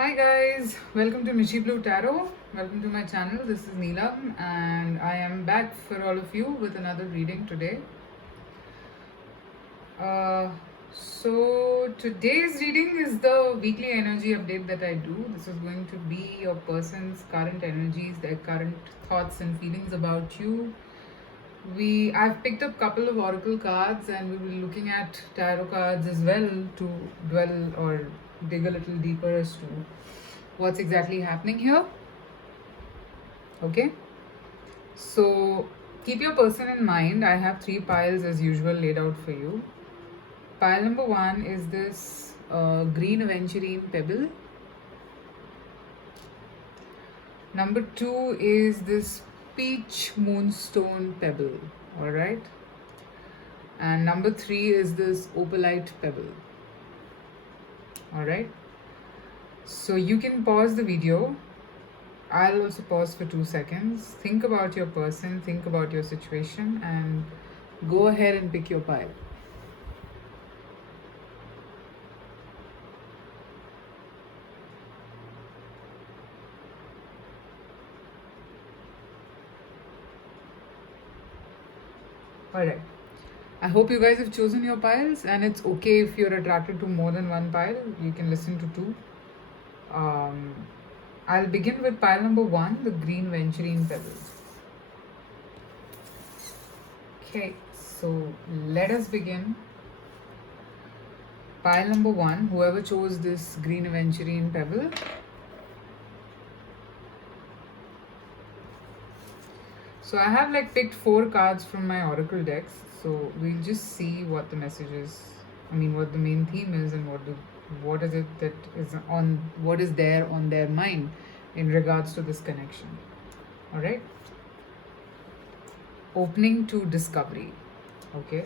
Hi guys, welcome to Michi Blue Tarot. Welcome to my channel. This is Neelam and I am back for all of you with another reading today. Uh, so today's reading is the weekly energy update that I do. This is going to be your person's current energies, their current thoughts and feelings about you. I've picked up a couple of oracle cards and we will be looking at tarot cards as well to dwell or dig a little deeper as to what's exactly happening here. Okay, so keep your person in mind. I have three piles as usual laid out for you. Pile number one is this green aventurine pebble. Number two is this peach moonstone pebble. All right, and number three is this opalite pebble. All right, so you can pause the video. I'll also pause for 2 seconds. Think about your person, think about your situation, and go ahead and pick your pile. Alright. I hope you guys have chosen your piles, and it's okay if you're attracted to more than one pile. You can listen to two. I'll begin with pile number one, the green aventurine pebbles. Okay, so let us begin. Pile number one, whoever chose this green aventurine pebble. So I have picked 4 cards from my oracle decks. So we'll just see what the message is. I mean, what the main theme is, and what is it that is on what is there on their mind in regards to this connection. All right. Opening to discovery. Okay.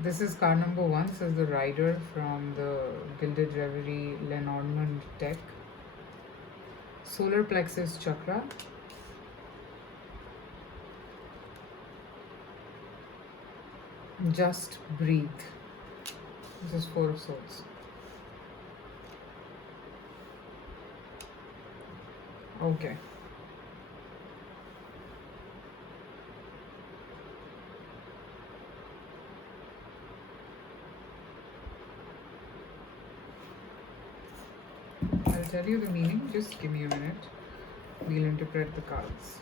This is card number one. This is the rider from the Gilded Reverie Lenormand deck. Solar plexus chakra. Just breathe. This is 4 of Swords. Okay. I'll tell you the meaning. Just give me a minute. We'll interpret the cards.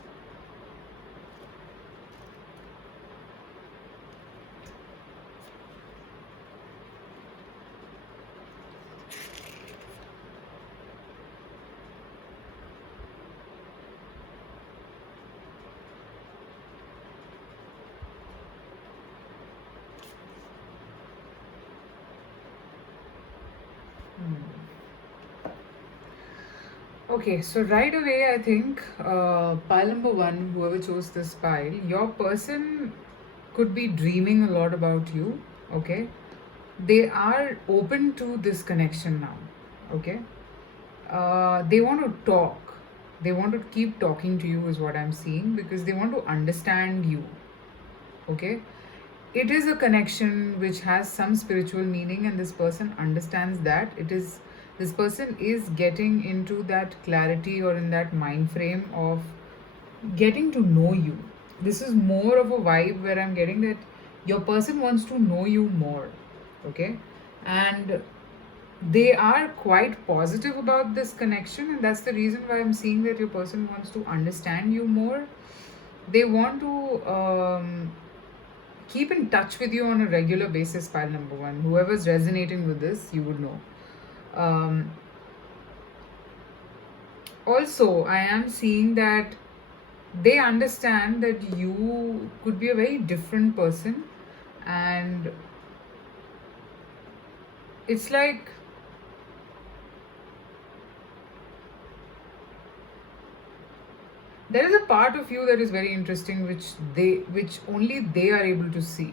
Okay, so right away, I think pile number one, whoever chose this pile, your person could be dreaming a lot about you. Okay, they are open to this connection now. Okay, they want to talk. They want to keep talking to you, is what I'm seeing, because they want to understand you. Okay, it is a connection which has some spiritual meaning, and this person understands that this person is getting into that clarity or in that mind frame of getting to know you. This is more of a vibe where I'm getting that your person wants to know you more. Okay, and they are quite positive about this connection, and that's the reason why I'm seeing that your person wants to understand you more. They want to keep in touch with you on a regular basis. Pile number one, whoever's resonating with this, you would know. Also, I am seeing that they understand that you could be a very different person, and it's like there is a part of you that is very interesting, which only they are able to see,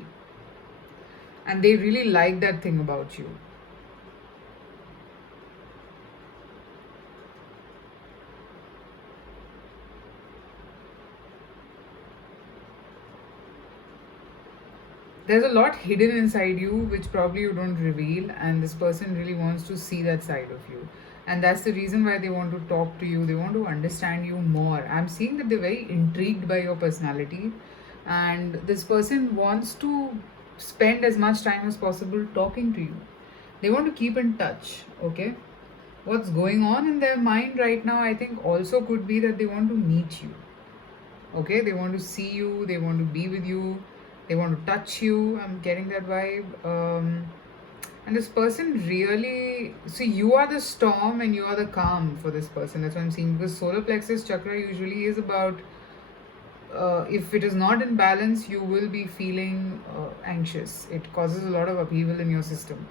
and they really like that thing about you. there's a lot hidden inside you which probably you don't reveal, and this person really wants to see that side of you. And that's the reason why they want to talk to you, they want to understand you more. I'm seeing that they're very intrigued by your personality, and this person wants to spend as much time as possible talking to you. They want to keep in touch. Okay, what's going on in their mind right now, I think, also could be that they want to meet you. Okay, they want to see you, they want to be with you, they want to touch you. I'm getting that vibe. And this person really, see, you are the storm and you are the calm for this person. That's what I'm seeing, because solar plexus chakra usually is about, if it is not in balance, you will be feeling anxious. It causes a lot of upheaval in your system.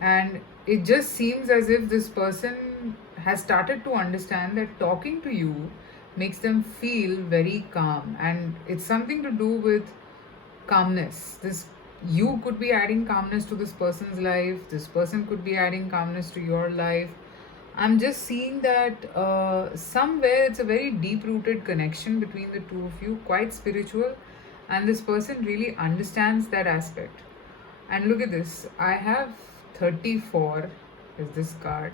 And it just seems as if this person has started to understand that talking to you makes them feel very calm, and it's something to do with calmness. This, you could be adding calmness to this person's life, this person could be adding calmness to your life. I'm just seeing that somewhere it's a very deep rooted connection between the two of you, quite spiritual, and this person really understands that aspect. And look at this, I have 34 is this card.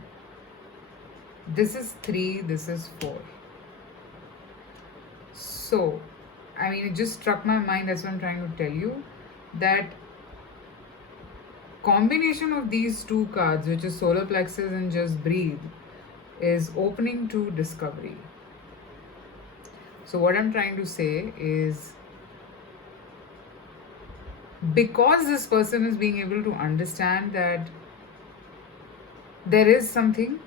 This is 3, this is 4. So, I mean, it just struck my mind, that's what I'm trying to tell you, that combination of these two cards, which is solar plexus and just breathe, is opening to discovery. So, what I'm trying to say is, because this person is being able to understand that there is something,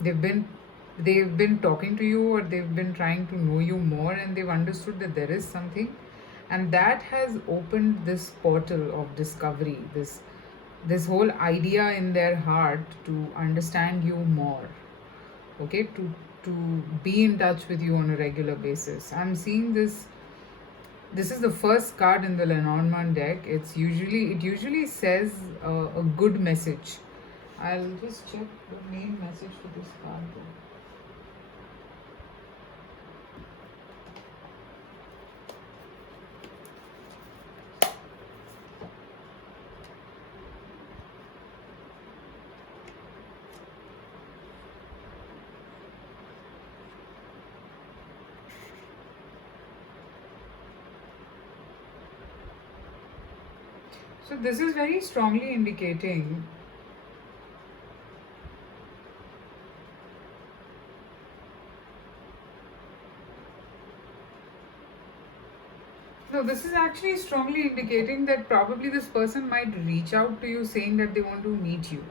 they've been talking to you, or they've been trying to know you more, and they've understood that there is something, and that has opened this portal of discovery, this whole idea in their heart to understand you more. Okay, to be in touch with you on a regular basis. I'm seeing this. This is the first card in the Lenormand deck. It usually says a good message. I'll just check the main message for this card though. So this is very strongly indicating no, this is actually strongly indicating that probably this person might reach out to you saying that they want to meet you.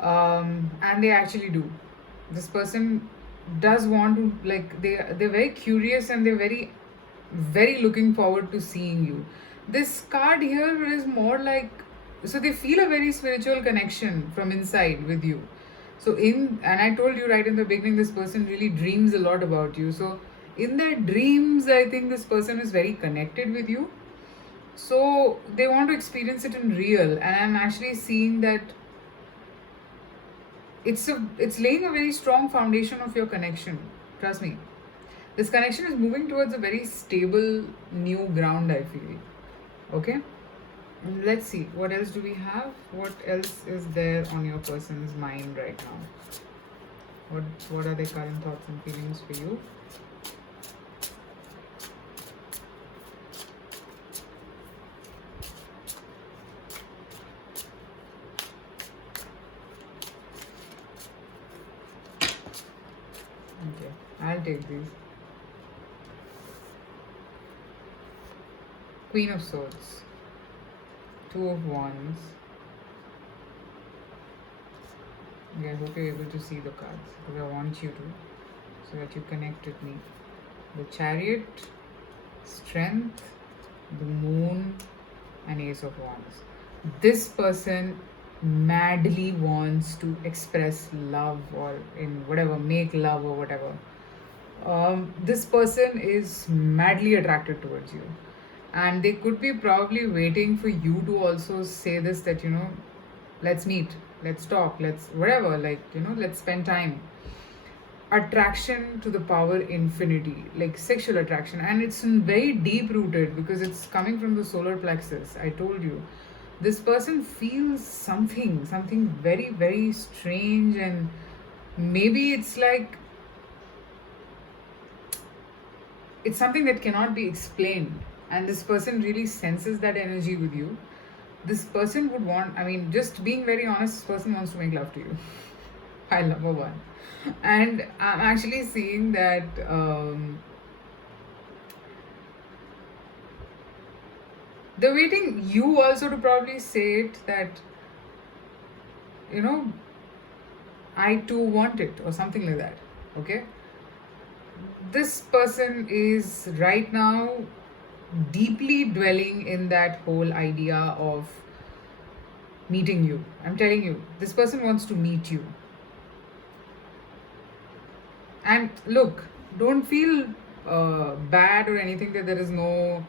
And they actually do. This person does want to, like, they're very curious, and they're very looking forward to seeing you. This card here is more like, so they feel a very spiritual connection from inside with you. So and I told you right in the beginning, this person really dreams a lot about you. So in their dreams, I think this person is very connected with you. So they want to experience it in real, and I'm actually seeing that it's laying a very strong foundation of your connection. Trust me, this connection is moving towards a very stable new ground, I feel. Okay, let's see, what else do we have? What else is there on your person's mind right now? What are their current thoughts and feelings for you? Okay, I'll take these. Queen of Swords, Two of Wands. Okay, I hope you're able to see the cards, because I want you to, so that you connect with me. The Chariot, Strength, the Moon, and Ace of Wands. This person madly wants to express love, or in whatever, make love or whatever. This person is madly attracted towards you, and they could be probably waiting for you to also say this, that, let's meet, let's talk, let's whatever, like, let's spend time. attraction to the power infinity, like sexual attraction, and it's very deep rooted because it's coming from the solar plexus. I told you, this person feels something very, very strange, and maybe it's like it's something that cannot be explained, and this person really senses that energy with you. This person would want, I mean, just being very honest, this person wants to make love to you. Pile number one. And I'm actually seeing that they're waiting you also to probably say it that, you know, I too want it, or something like that. Okay? This person is right now deeply dwelling in that whole idea of meeting you. I'm telling you, this person wants to meet you. And look, don't feel bad or anything that there is no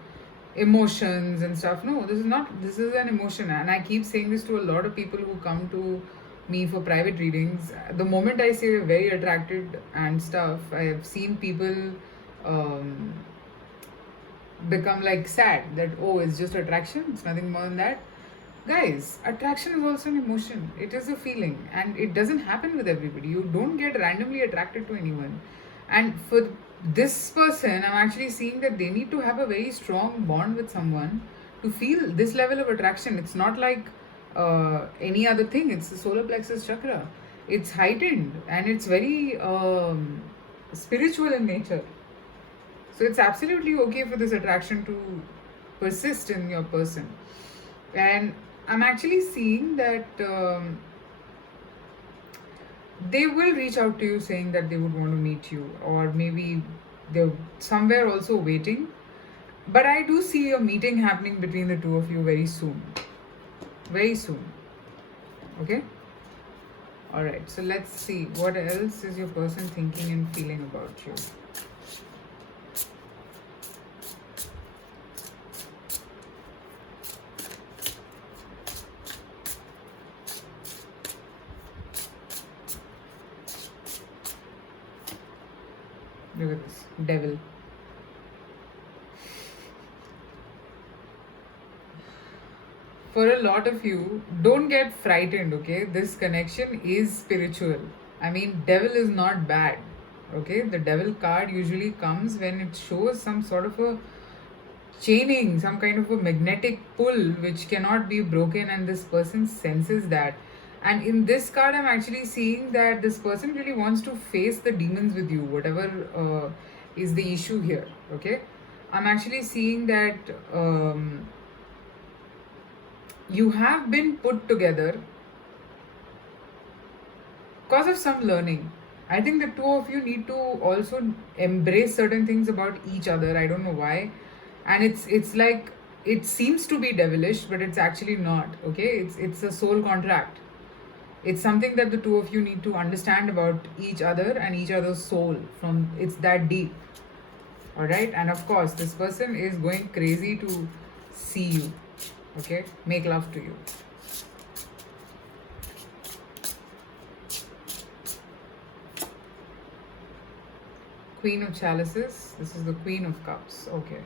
emotions and stuff. No, this is not, this is an emotion. And I keep saying this to a lot of people who come to me for private readings. The moment I say very attracted and stuff, I have seen people um, become like sad that, oh, it's just attraction, it's nothing more than that. Guys, attraction is also an emotion. It is a feeling, and it doesn't happen with everybody. You don't get randomly attracted to anyone. And for this person, I'm actually seeing that they need to have a very strong bond with someone to feel this level of attraction. It's not like any other thing, it's the solar plexus chakra. It's heightened and it's very spiritual in nature. So it's absolutely okay for this attraction to persist in your person. And I'm actually seeing that they will reach out to you saying that they would want to meet you, or maybe they're somewhere also waiting. But I do see a meeting happening between the two of you very soon. Very soon. Okay? Alright, so let's see what else is your person thinking and feeling about you. Look at this, devil. For a lot of you, don't get frightened, okay? This connection is spiritual. I mean, devil is not bad, okay? The devil card usually comes when it shows some sort of a chaining, some kind of a magnetic pull which cannot be broken, and this person senses that. And in this card, I'm actually seeing that this person really wants to face the demons with you, whatever is the issue here, okay? I'm actually seeing that you have been put together because of some learning. I think the two of you need to also embrace certain things about each other. I don't know why. And it's like it seems to be devilish, but it's actually not. Okay? It's a soul contract. It's something that the two of you need to understand about each other and each other's soul. From it's that deep. Alright? And of course, this person is going crazy to see you. Okay? Make love to you. Queen of Chalices. This is the Queen of Cups. Okay.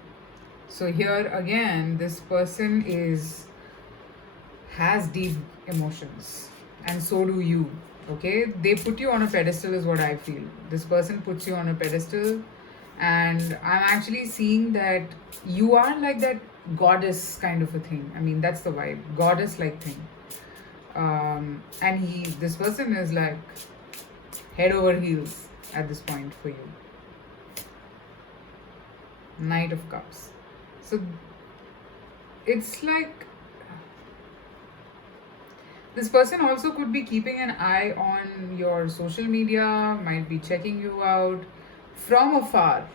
So here again, this person has deep emotions, and so do you. Okay? They put you on a pedestal is what I feel. This person puts you on a pedestal, and I'm actually seeing that you are like that goddess kind of a thing. I mean, that's the vibe. Goddess like thing. And this person is like head over heels at this point for you. Knight of Cups. So it's like this person also could be keeping an eye on your social media, might be checking you out from afar,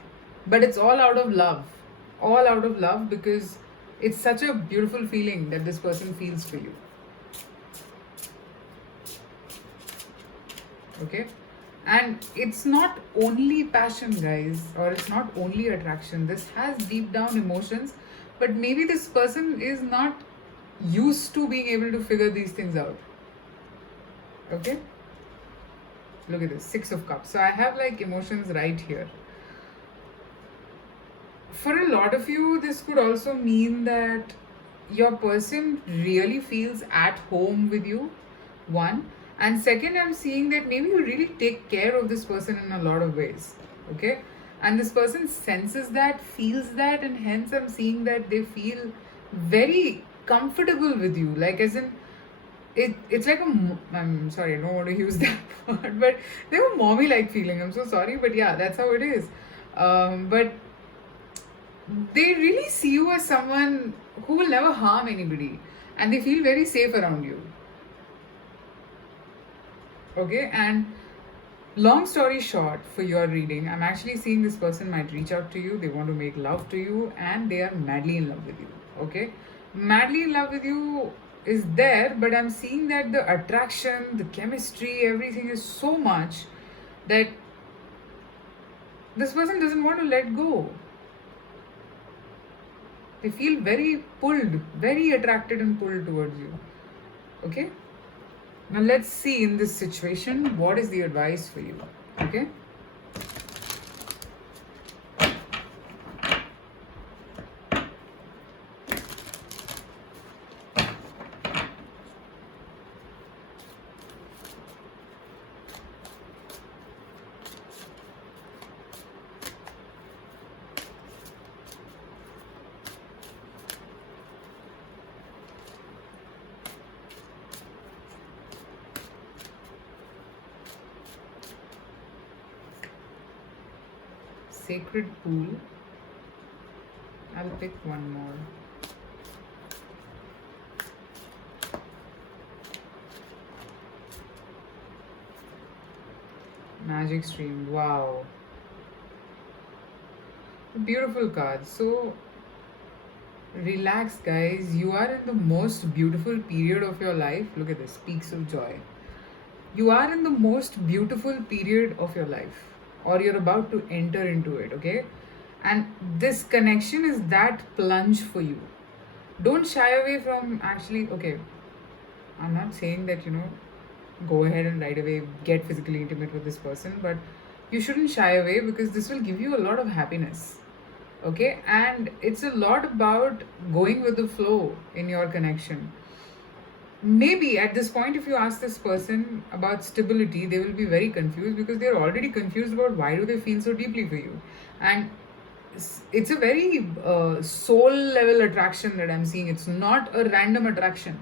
but it's all out of love. All out of love, because it's such a beautiful feeling that this person feels for you. Okay? And it's not only passion, guys, or it's not only attraction. This has deep down emotions, but maybe this person is not used to being able to figure these things out. Okay? Look at this, Six of Cups. So I have like emotions right here. For a lot of you, this could also mean that your person really feels at home with you, one. And second, I'm seeing that maybe you really take care of this person in a lot of ways, okay? And this person senses that, feels that, and hence I'm seeing that they feel very comfortable with you. Like, as in, it's like I'm sorry, I don't want to use that word, but they have a mommy like feeling. I'm so sorry, but yeah, that's how it is. But they really see you as someone who will never harm anybody, and they feel very safe around you. Okay, and long story short, for your reading, I'm actually seeing this person might reach out to you, they want to make love to you, and they are madly in love with you. Okay, madly in love with you is there, but I'm seeing that the attraction, the chemistry, everything is so much that this person doesn't want to let go. They feel very pulled, very attracted and pulled towards you. Okay, now let's see in this situation what is the advice for you. Okay, Sacred Pool. I'll pick one more. Magic Stream. Wow. Beautiful card. So relax, guys. You are in the most beautiful period of your life. Look at this. Peaks of joy. You are in the most beautiful period of your life, or you're about to enter into it, okay? And this connection is that plunge for you. Don't shy away from actually, okay, I'm not saying that, go ahead and right away get physically intimate with this person, but you shouldn't shy away because this will give you a lot of happiness. Okay, and it's a lot about going with the flow in your connection. Maybe at this point, if you ask this person about stability, they will be very confused because they're already confused about why do they feel so deeply for you. And it's a very soul level attraction that I'm seeing. It's not a random attraction.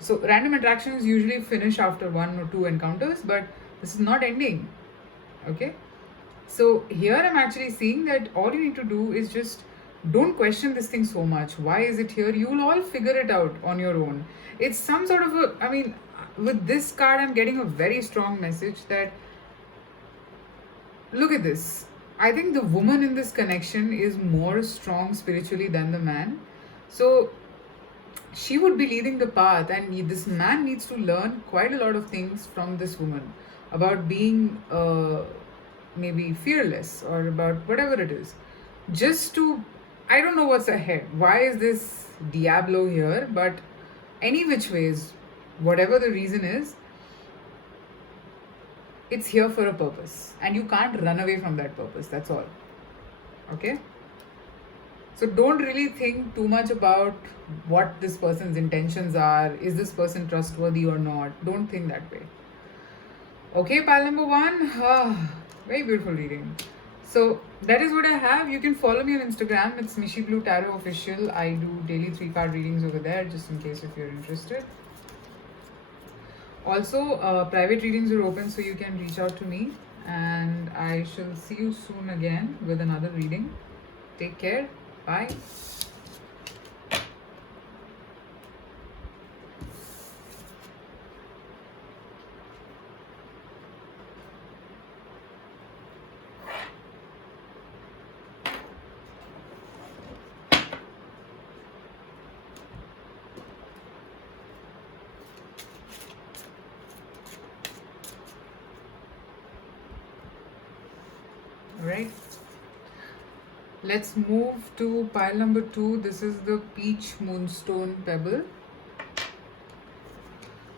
So random attractions usually finish after one or two encounters, but this is not ending. Okay, so here I'm actually seeing that all you need to do is just don't question this thing so much. Why is it here? You will all figure it out on your own. It's some sort of a, I mean, with this card, I'm getting a very strong message that look at this. I think the woman in this connection is more strong spiritually than the man. So she would be leading the path, and this man needs to learn quite a lot of things from this woman about being maybe fearless or about whatever it is. Just to, I don't know what's ahead. Why is this Diablo here? But any which ways, whatever the reason is, it's here for a purpose, and you can't run away from that purpose. That's all. Okay? So don't really think too much about what this person's intentions are. Is this person trustworthy or not? Don't think that way. Okay, pile number one. Very beautiful reading. So that is what I have. You can follow me on Instagram. It's Mishi Blue Tarot Official. I do daily 3-card readings over there, just in case if you're interested. Also, private readings are open, so you can reach out to me. And I shall see you soon again with another reading. Take care. Bye. Alright. Let's move to pile number 2. This is the Peach Moonstone Pebble.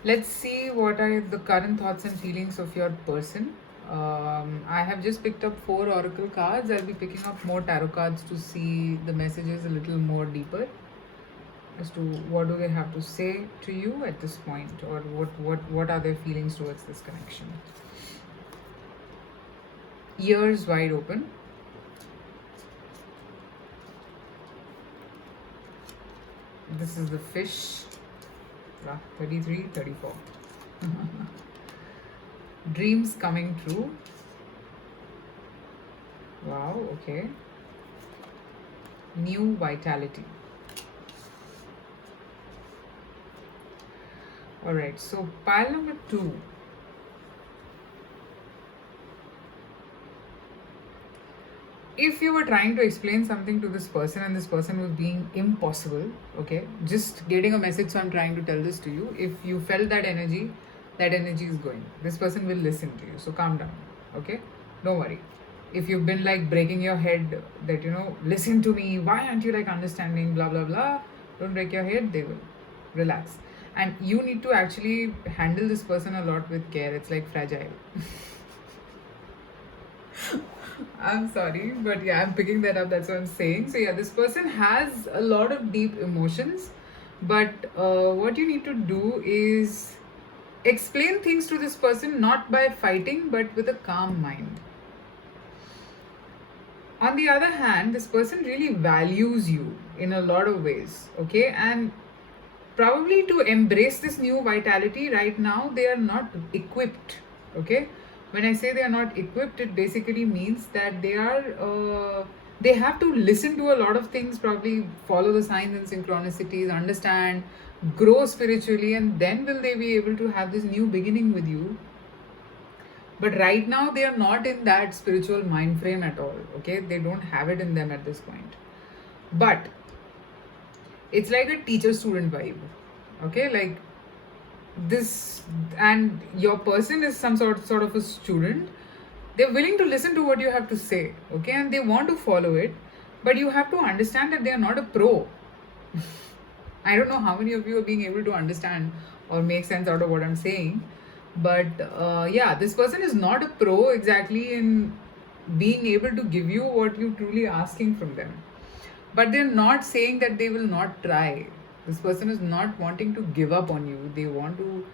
Let's see what are the current thoughts and feelings of your person. I have just picked up 4 oracle cards. I'll be picking up more tarot cards to see the messages a little more deeper as to what do they have to say to you at this point, or what are their feelings towards this connection. Ears wide open. This is the fish. 33, 34. Dreams coming true. Wow, okay. New vitality. Alright, so pile number 2. If you were trying to explain something to this person and this person was being impossible, okay, just getting a message, so I'm trying to tell this to you. If you felt that energy is going. This person will listen to you, so calm down, okay? Don't worry. If you've been like breaking your head that, listen to me, why aren't you like understanding, blah, blah, blah, don't break your head, they will. Relax. And you need to actually handle this person a lot with care. It's like fragile. I'm sorry, but yeah, I'm picking that up. That's what I'm saying. So, yeah, this person has a lot of deep emotions, but what you need to do is explain things to this person not by fighting but with a calm mind. On the other hand, this person really values you in a lot of ways, okay? And probably to embrace this new vitality right now, they are not equipped, okay? When I say they are not equipped, it basically means that they have to listen to a lot of things, probably follow the signs and synchronicities, understand, grow spiritually, and then will they be able to have this new beginning with you. But right now they are not in that spiritual mind frame at all, okay? They don't have it in them at this point. But it's like a teacher student vibe, okay? Like this, and your person is some sort of a student. They're willing to listen to what you have to say, okay? And they want to follow it, but you have to understand that they are not a pro. I don't know how many of you are being able to understand or make sense out of what I'm saying, but yeah, this person is not a pro exactly in being able to give you what you're truly asking from them. But they're not saying that they will not try. This person is not wanting to give up on you. They want to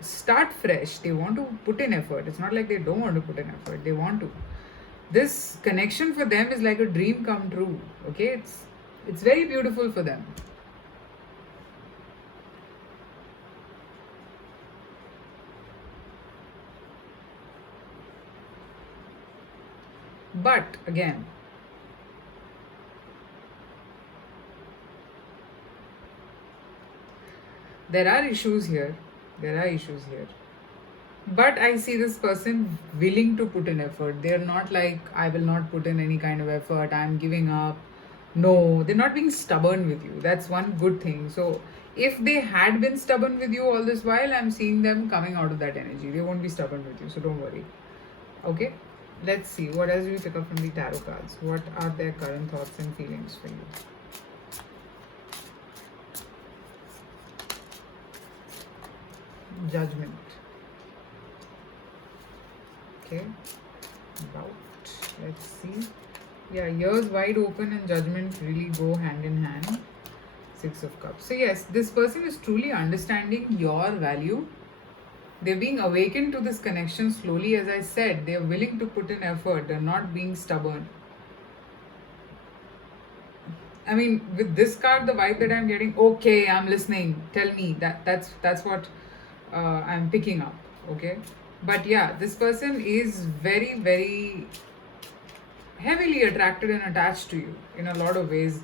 start fresh. They want to put in effort. It's not like they don't want to put in effort. They want to. This connection for them is like a dream come true. Okay, it's very beautiful for them. But again, there are issues here. But I see this person willing to put in effort. They're not like, I will not put in any kind of effort, I'm giving up. No, they're not being stubborn with you. That's one good thing. So if they had been stubborn with you all this while, I'm seeing them coming out of that energy. They won't be stubborn with you, so don't worry. Okay, let's see what else we pick up from the tarot cards. What are their current thoughts and feelings for you? Judgment. Okay, about, let's see. Yeah, ears wide open and judgment really go hand in hand. 6 of Cups. So yes, this person is truly understanding your value. They're being awakened to this connection slowly. As I said, they're willing to put in effort. They're not being stubborn. I mean, with this card, the vibe that I'm getting, okay, I'm listening. Tell me. That's what I'm picking up. Okay, but yeah, this person is very, very heavily attracted and attached to you in a lot of ways.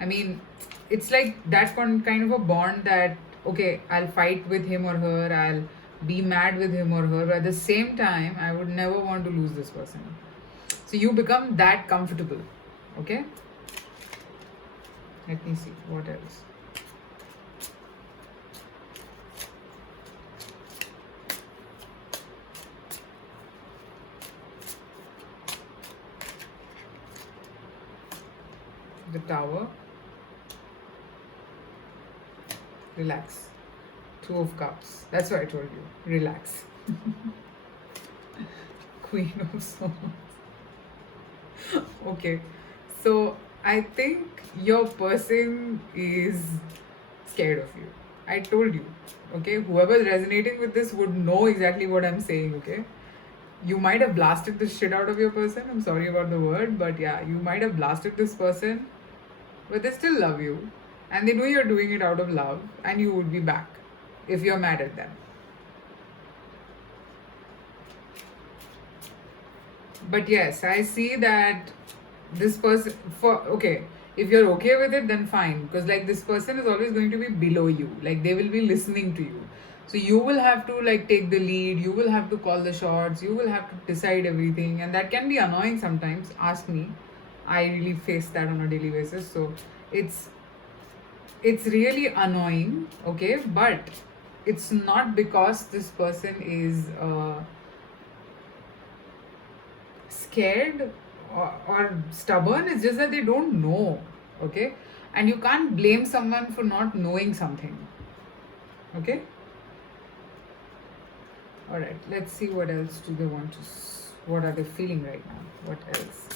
I mean, it's like that kind of a bond that, okay, I'll fight with him or her, I'll be mad with him or her, but at the same time, I would never want to lose this person. So you become that comfortable. Okay? Let me see what else. The Tower. Relax. Two of Cups. That's what I told you. Relax. Queen of Swords. Okay. So I think your person is scared of you. I told you. Okay. Whoever is resonating with this would know exactly what I'm saying. Okay. You might have blasted the shit out of your person. I'm sorry about the word, but yeah, you might have blasted this person, but they still love you. And they know you're doing it out of love, and you would be back if you're mad at them. But yes, I see that this person, for okay, if you're okay with it, then fine, because like this person is always going to be below you, like they will be listening to you, so you will have to like take the lead, you will have to call the shots, you will have to decide everything, and that can be annoying sometimes. Ask me, I really face that on a daily basis. So it's it's really annoying, okay, but it's not because this person is scared or stubborn. It's just that they don't know, okay, and you can't blame someone for not knowing something, okay. All right, let's see what else do they want to what are they feeling right now, what else.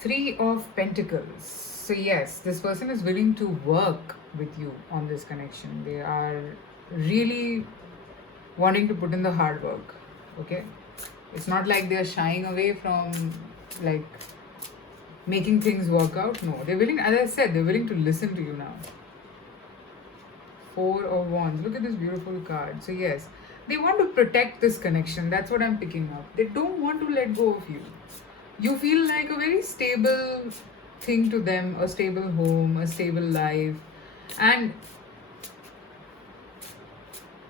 Three of Pentacles. So yes, this person is willing to work with you on this connection. They are really wanting to put in the hard work, okay. It's not like they're shying away from like making things work out. No, they're willing, as I said, they're willing to listen to you now. Four of Wands. Look at this beautiful card. So yes, they want to protect this connection. That's what I'm picking up. They don't want to let go of you. You feel like a very stable thing to them, a stable home, a stable life, and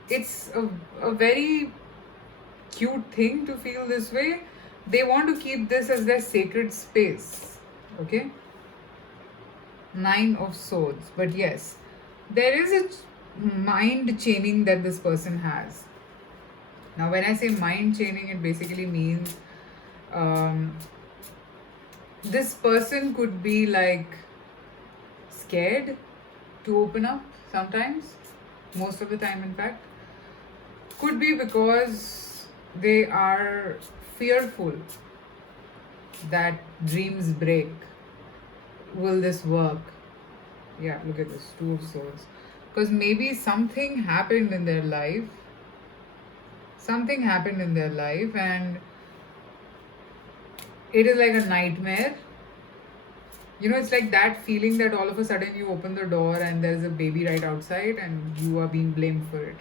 it's a very cute thing to feel this way. They want to keep this as their sacred space, okay. Nine of Swords. But yes, there is a mind chaining that this person has. Now when I say mind chaining, it basically means this person could be like scared to open up sometimes, most of the time in fact. Could be because they are fearful that dreams break. Will this work? Yeah, look at this, Two of Swords. Because maybe something happened in their life. Something happened in their life and it is like a nightmare. You know, it's like that feeling that all of a sudden you open the door and there's a baby right outside and you are being blamed for it.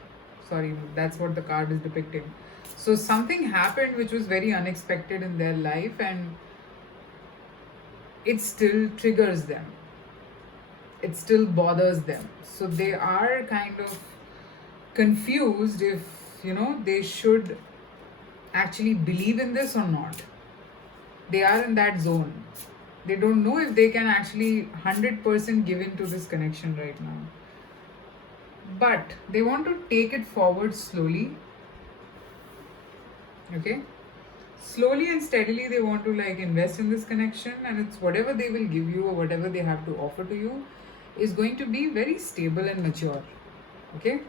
Sorry, that's what the card is depicting. So something happened which was very unexpected in their life and it still triggers them. It still bothers them. So they are kind of confused if, you know, they should actually believe in this or not. They are in that zone. They don't know if they can actually 100% give in to this connection right now. But they want to take it forward slowly. Okay? Slowly and steadily they want to like invest in this connection, and it's whatever they will give you or whatever they have to offer to you is going to be very stable and mature. Okay?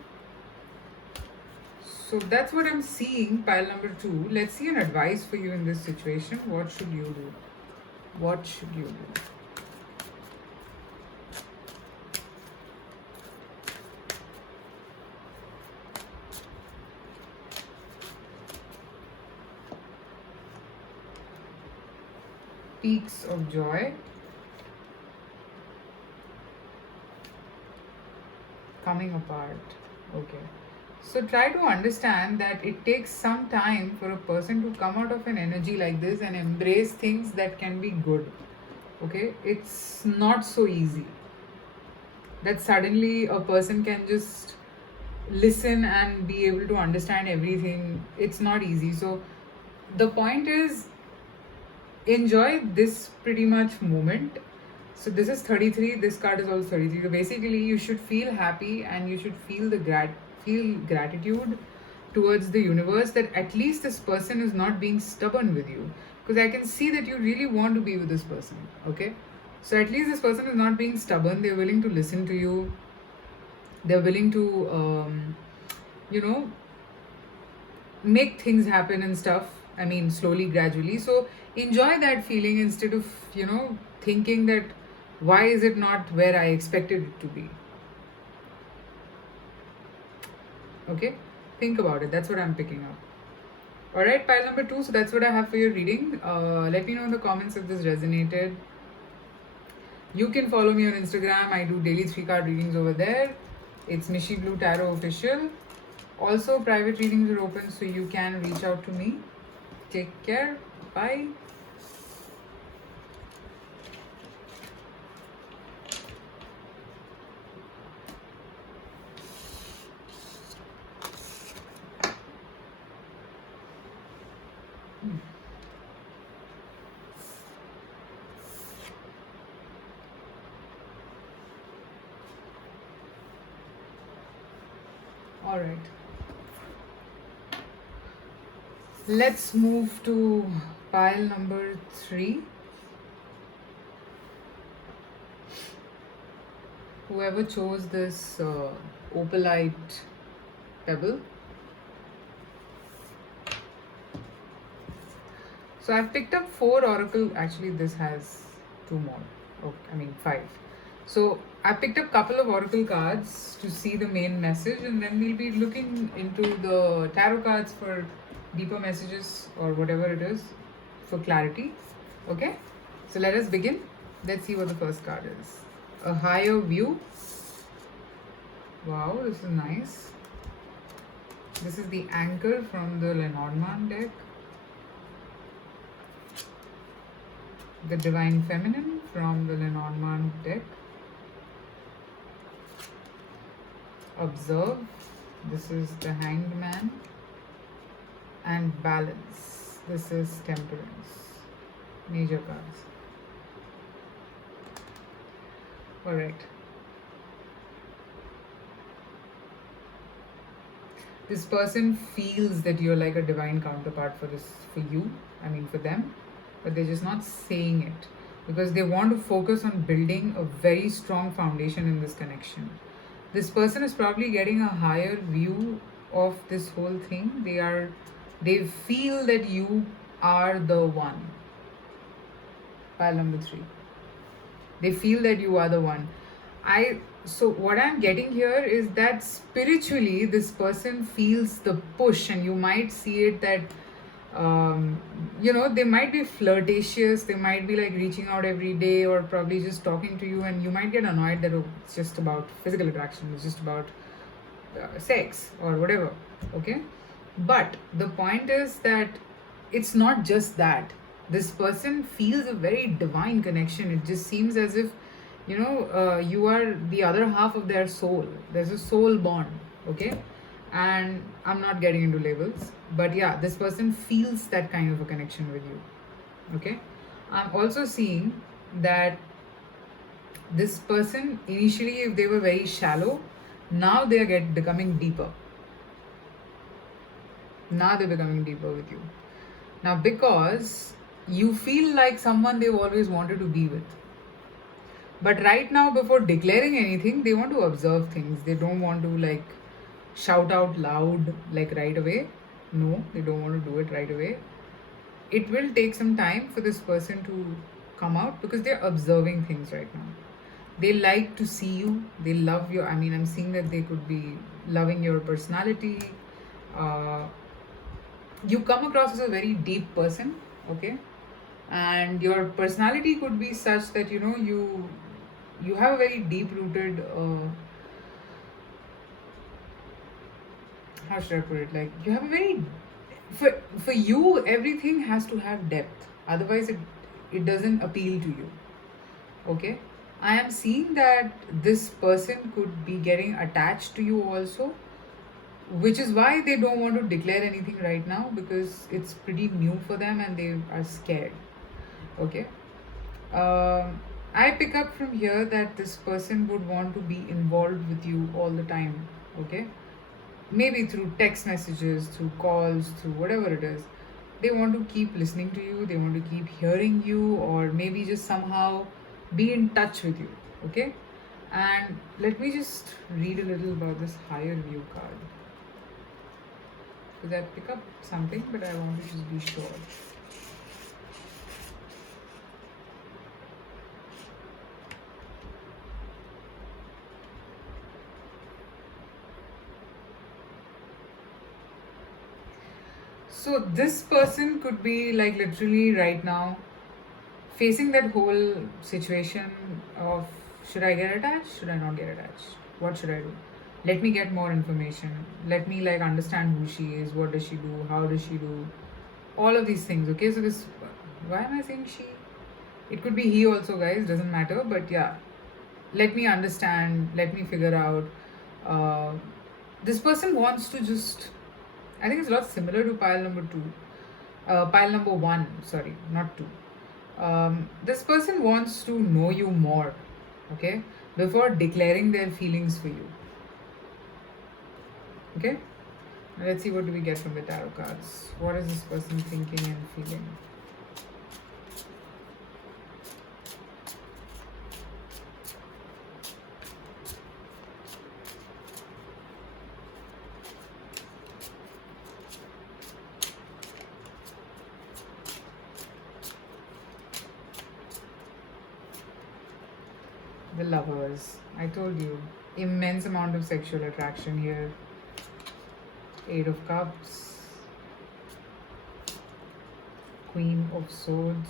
So that's what I'm seeing, pile number 2. Let's see an advice for you in this situation. What should you do? What should you do? Peaks of Joy. Coming apart. Okay. So try to understand that it takes some time for a person to come out of an energy like this and embrace things that can be good. Okay? It's not so easy. That suddenly a person can just listen and be able to understand everything. It's not easy. So the point is enjoy this pretty much moment. So this is 33, this card is also 33. So basically you should feel happy and you should feel feel gratitude towards the universe that at least this person is not being stubborn with you, because I can see that you really want to be with this person. Okay, so at least this person is not being stubborn. They're willing to listen to you. They're willing to you know make things happen and stuff. I mean, slowly, gradually. So enjoy that feeling instead of thinking that why is it not where I expected it to be. Okay, think about it. That's what I'm picking up. All right, pile number 2. So that's what I have for your reading. Let me know in the comments if this resonated. You can follow me on Instagram. I do daily 3 card readings over there. It's Nishi Blue Tarot Official. Also, private readings are open, so you can reach out to me. Take care. Bye. All right. Let's move to pile number 3. Whoever chose this opalite pebble. So I've picked up 4 oracle. Actually, this has 2 more. Oh, I mean 5. So I picked up a couple of oracle cards to see the main message, and then we'll be looking into the tarot cards for deeper messages or whatever it is for clarity. Okay, so let us begin. Let's see what the first card is. A higher view. Wow, this is nice. This is the anchor from the Lenormand deck. The Divine Feminine from the Lenormand deck. Observe. This is the Hanged Man. And Balance. This is Temperance. Major cards. Alright. This person feels that you're like a divine counterpart for you. I mean for them. But they're just not saying it. Because they want to focus on building a very strong foundation in this connection. This person is probably getting a higher view of this whole thing. They feel that you are the one. Pile number 3. They feel that you are the one. So what I'm getting here is that spiritually this person feels the push, and you might see it that they might be flirtatious, they might be like reaching out every day or probably just talking to you, and you might get annoyed that it's just about physical attraction, it's just about sex or whatever. Okay, but the point is that it's not just that. This person feels a very divine connection. It just seems as if you are the other half of their soul. There's a soul bond. Okay, and I'm not getting into labels, but yeah, this person feels that kind of a connection with you. Okay, I'm also seeing that this person, initially if they were very shallow, now they are becoming deeper. Now they're becoming deeper with you. Now because you feel like someone they've always wanted to be with. But right now, before declaring anything, they want to observe things. They don't want to like shout out loud like right away. No, they don't want to do it right away. It will take some time for this person to come out because they're observing things right now. They like to see you. They love you. I mean, I'm seeing that they could be loving your personality. You come across as a very deep person, okay? And your personality could be such that you have a very deep rooted how should I put it, like you have a very for you everything has to have depth, otherwise it doesn't appeal to you. Okay, I am seeing that this person could be getting attached to you also, which is why they don't want to declare anything right now, because it's pretty new for them and they are scared. Okay, I pick up from here that this person would want to be involved with you all the time, okay? Maybe through text messages, through calls, through whatever it is. They want to keep listening to you, they want to keep hearing you, or maybe just somehow be in touch with you, okay? And let me just read a little about this higher view card because I pick up something, but I want to just be sure. So this person could be like literally right now facing that whole situation of should I get attached? Should I not get attached? What should I do? Let me get more information. Let me like understand who she is. What does she do? How does she do? All of these things. Okay, so this. Why am I saying she? It could be he also, guys. Doesn't matter. But yeah, let me understand. Let me figure out. Uh, this person wants to just. I think it's a lot similar to pile number two. Pile number one. Sorry, not two. This person wants to know you more, okay, before declaring their feelings for you. Okay, now let's see what do we get from the tarot cards. What is this person thinking and feeling? The Lovers. I told you, immense amount of sexual attraction here. Eight of Cups, Queen of Swords,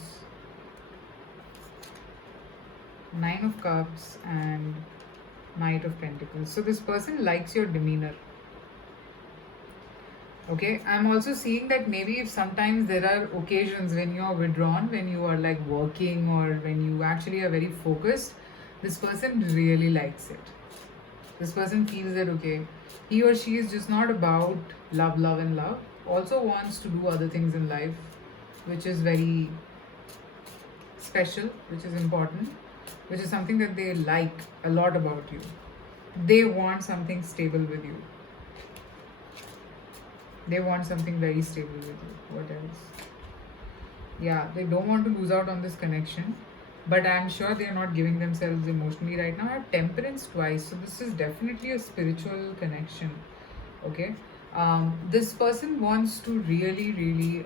Nine of Cups, and Knight of Pentacles. So this person likes your demeanor. Okay, I'm also seeing that maybe if sometimes there are occasions when you are withdrawn, when you are like working, or when you actually are very focused, this person really likes it. This person feels that okay, he or she is just not about love, love, and love. Also wants to do other things in life, which is very special, which is important, which is something that they like a lot about you. They want something stable with you. They want something very stable with you. What else? Yeah, they don't want to lose out on this connection, but I'm sure they're not giving themselves emotionally right now. I have Temperance twice, so this is definitely a spiritual connection. Okay, this person wants to really, really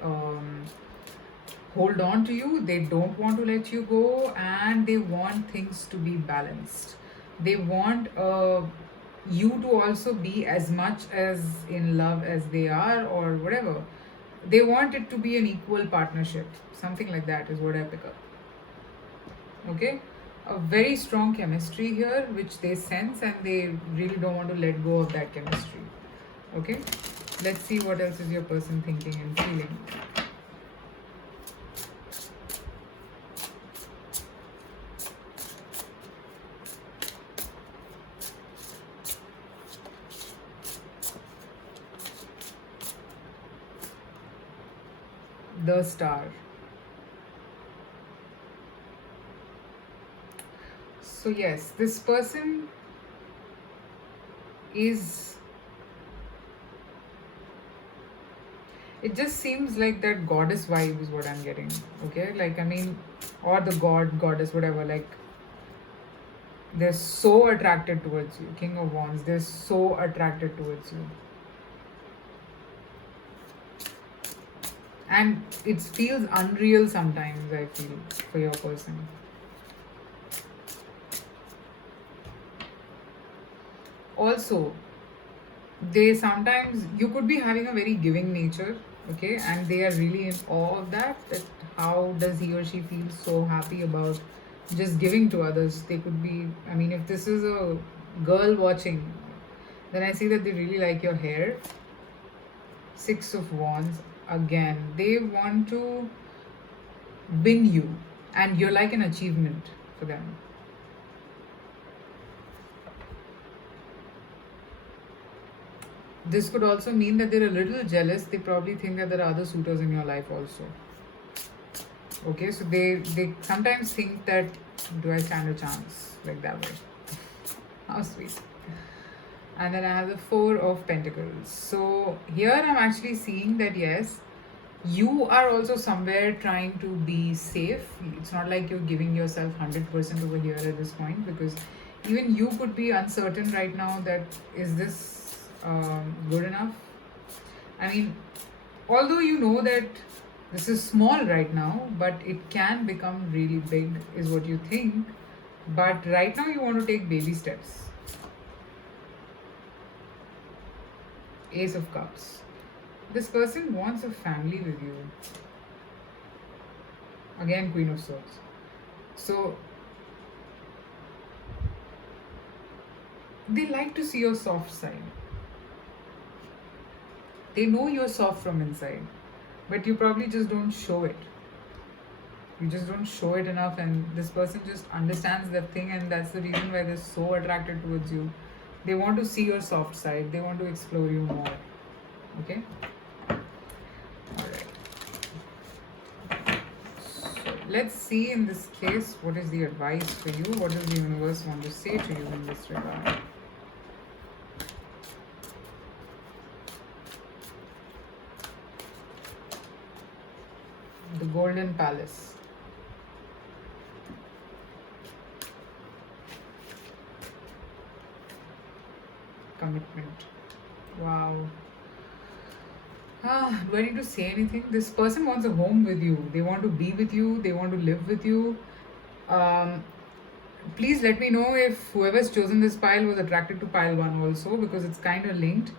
hold on to you. They don't want to let you go, and they want things to be balanced. They want you to also be as much as in love as they are, or whatever. They want it to be an equal partnership. Something like that is what I pick up. Okay, a very strong chemistry here, which they sense, and they really don't want to let go of that chemistry. Okay, let's see what else is your person thinking and feeling. The Star. So yes, this person is, it just seems like that goddess vibe is what I'm getting. Okay, like I mean, or the god, goddess, whatever. Like they're so attracted towards you. King of Wands, they're so attracted towards you. And it feels unreal sometimes, I feel, for your person. Also, they sometimes, you could be having a very giving nature, okay, and they are really in awe of that, that how does he or she feel so happy about just giving to others. They could be, I mean, if this is a girl watching, then I see that they really like your hair. Six of Wands, again, they want to win you, and you're like an achievement for them. This could also mean that they're a little jealous. They probably think that there are other suitors in your life also. Okay, so they sometimes think that Do I stand a chance? Like that way. How sweet. And then I have the Four of Pentacles. So here I'm actually seeing that yes, you are also somewhere trying to be safe. It's not like you're giving yourself 100% over here at this point, because even you could be uncertain right now that is this good enough? I mean, although you know that this is small right now, but it can become really big, is what you think. But right now, you want to take baby steps. Ace of Cups. This person wants a family with you. Again, Queen of Swords. So, they like to see your soft side. They know you're soft from inside, but you probably just don't show it. You just don't show it enough, and this person just understands that thing, and that's the reason why they're so attracted towards you. They want to see your soft side, they want to explore you more. Okay? Alright. So let's see in this case what is the advice for you, what does the universe want to say to you in this regard. The Golden Palace. Commitment. Wow. Do I need to say anything? This person wants a home with you. They want to be with you. They want to live with you. Please let me know if whoever's chosen this pile was attracted to pile 1 also, because it's kind of linked.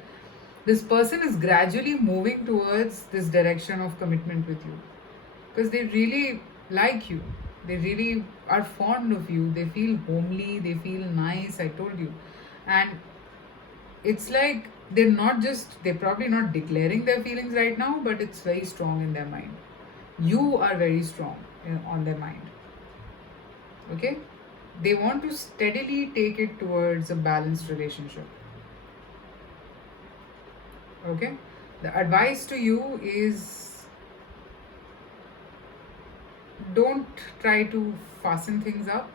This person is gradually moving towards this direction of commitment with you, because they really like you. They really are fond of you. They feel homely. They feel nice. I told you. And it's like they're probably not declaring their feelings right now, but it's very strong in their mind. You are very strong on their mind. Okay? They want to steadily take it towards a balanced relationship. Okay? The advice to you is don't try to fasten things up.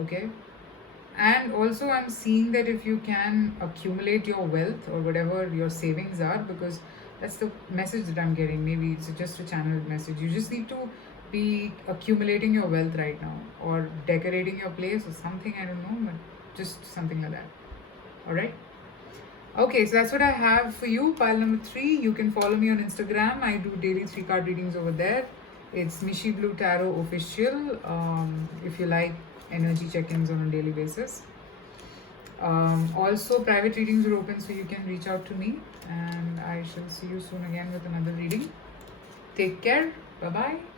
Okay? And also, I'm seeing that if you can accumulate your wealth or whatever your savings are, because that's the message that I'm getting. Maybe it's just a channeled message. You just need to be accumulating your wealth right now, or decorating your place or something. I don't know, but just something like that. All right. Okay, so that's what I have for you. Pile number 3. You can follow me on Instagram. I do daily 3-card readings over there. It's Mishi Blue Tarot Official. If you like energy check-ins on a daily basis. Also, private readings are open, so you can reach out to me. And I shall see you soon again with another reading. Take care. Bye-bye.